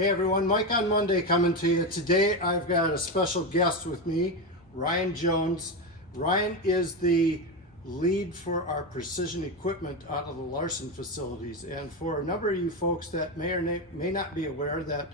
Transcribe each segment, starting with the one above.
Hey everyone, Mike on Monday coming to you. Today I've got a special guest with me, Ryan Jones. Ryan is the lead for our precision equipment out of the Larson facilities. And for a number of you folks that may or may not be aware that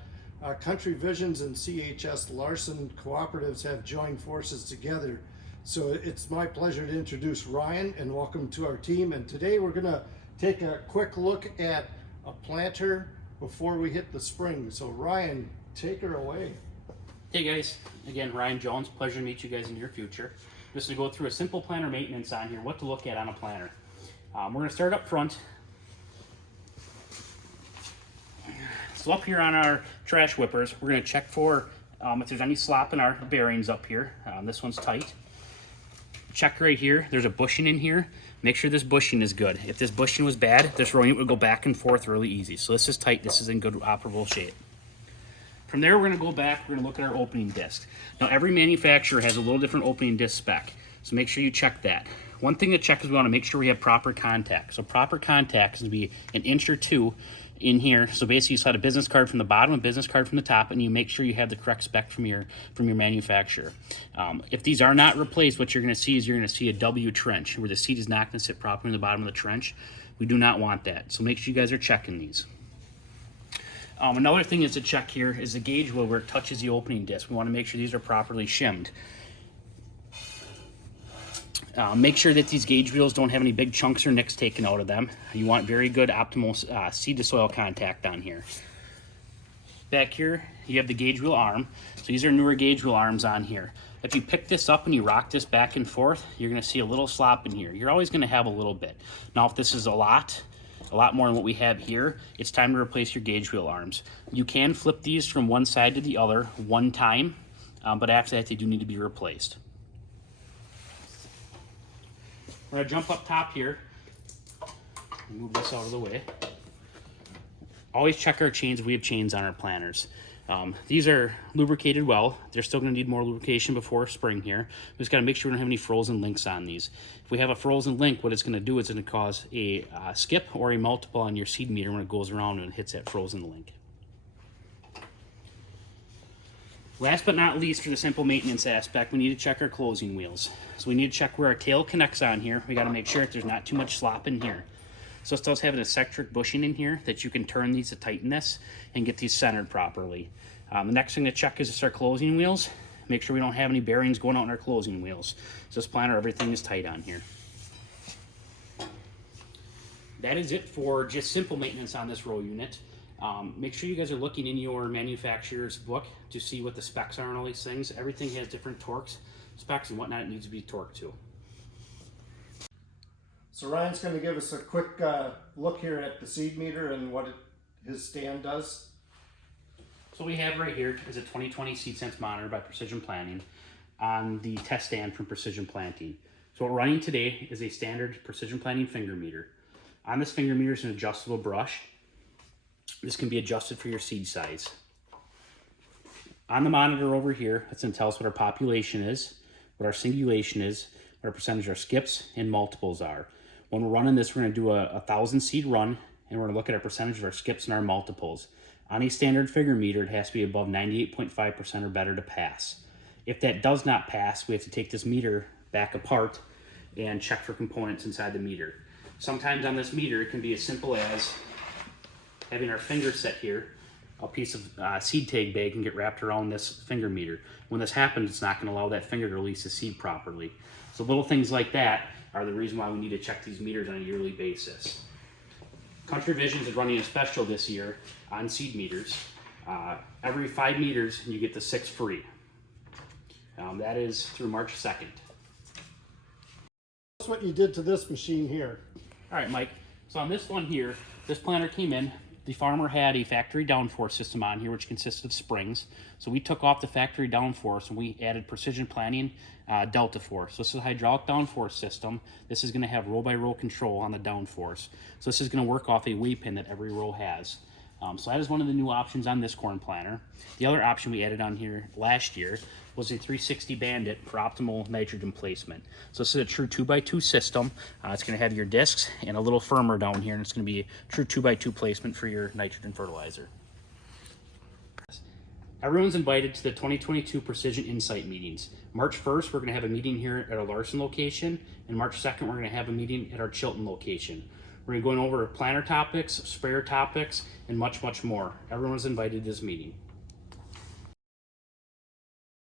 Country Visions and CHS Larson cooperatives have joined forces together. So it's my pleasure to introduce Ryan and welcome to our team. And today we're gonna take a quick look at a planter before we hit the spring. So Ryan, take her away. Hey guys, again Ryan Jones, pleasure to meet you guys in your future. Just to go through a simple planter maintenance on here, what to look at on a planter. We're going to start up front. So up here on our trash whippers, we're going to check for if there's any slop in our bearings up here. This one's tight. Check right here, there's a bushing in here. Make sure this bushing is good. If this bushing was bad, this rolling would go back and forth really easy. So this is tight, this is in good operable shape. From there, we're gonna go back, we're gonna look at our opening disc. Now every manufacturer has a little different opening disc spec, so make sure you check that. One thing to check is we wanna make sure we have proper contact. So proper contact is gonna be an inch or two in here. So basically you slide a business card from the bottom, a business card from the top, and you make sure you have the correct spec from your manufacturer. If these are not replaced, what you're gonna see is you're gonna see a W trench where the seat is not gonna sit properly in the bottom of the trench. We do not want that. So make sure you guys are checking these. Another thing is to check here is the gauge wheel where it touches the opening disc. We want to make sure these are properly shimmed. Make sure that these gauge wheels don't have any big chunks or nicks taken out of them. You want very good optimal seed to soil contact on here. Back here you have the gauge wheel arm. So these are newer gauge wheel arms on here. If you pick this up and you rock this back and forth, you're going to see a little slop in here. You're always going to have a little bit. Now if this is a lot more than what we have here, it's time to replace your gauge wheel arms. You can flip these from one side to the other one time, but after that they do need to be replaced. We're gonna jump up top here, move this out of the way. Always check our chains if we have chains on our planters. These are lubricated well. They're still going to need more lubrication before spring here. We just got to make sure we don't have any frozen links on these. If we have a frozen link, what it's going to do is it's going to cause a skip or a multiple on your seed meter when it goes around and hits that frozen link. Last but not least, for the simple maintenance aspect, we need to check our closing wheels. So we need to check where our tail connects on here. We got to make sure that there's not too much slop in here. So it does have an eccentric bushing in here that you can turn these to tighten this and get these centered properly. The next thing to check is our closing wheels. Make sure we don't have any bearings going out in our closing wheels. So this planter, everything is tight on here. That is it for just simple maintenance on this row unit. Make sure you guys are looking in your manufacturer's book to see what the specs are on all these things. Everything has different torques, specs, and whatnot it needs to be torqued to. So Ryan's going to give us a quick look here at the seed meter and what his stand does. So what we have right here is a 2020 Seed Sense monitor by Precision Planting on the test stand from Precision Planting. So what we're running today is a standard Precision Planting finger meter. On this finger meter is an adjustable brush. This can be adjusted for your seed size. On the monitor over here, it's going to tell us what our population is, what our singulation is, what our percentage of our skips and multiples are. When we're running this, we're going to do a 1,000 seed run, and we're going to look at our percentage of our skips and our multiples. On a standard finger meter, it has to be above 98.5% or better to pass. If that does not pass, we have to take this meter back apart and check for components inside the meter. Sometimes on this meter, it can be as simple as having our finger set here. A piece of seed tag bag can get wrapped around this finger meter. When this happens, it's not going to allow that finger to release the seed properly. So little things like that are the reason why we need to check these meters on a yearly basis. Country Visions is running a special this year on seed meters. Every 5 meters, you get the 6 free. That is through March 2nd. That's what you did to this machine here. All right, Mike. So on this one here, this planter came in. The farmer had a factory downforce system on here, which consisted of springs. So we took off the factory downforce and we added Precision Planting Delta Force. So this is a hydraulic downforce system. This is going to have row-by-row control on the downforce. So this is going to work off a weight pin that every row has. So that is one of the new options on this corn planter. The other option we added on here last year was a 360 Bandit for optimal nitrogen placement. So this is a true 2x2 system. It's going to have your discs and a little firmer down here, and it's going to be a true 2x2 placement for your nitrogen fertilizer. Everyone's invited to the 2022 Precision Insight meetings. March 1st, we're going to have a meeting here at our Larson location, and March 2nd, we're going to have a meeting at our Chilton location. We're going to be going over planter topics, sprayer topics, and much, much more. Everyone's invited to this meeting.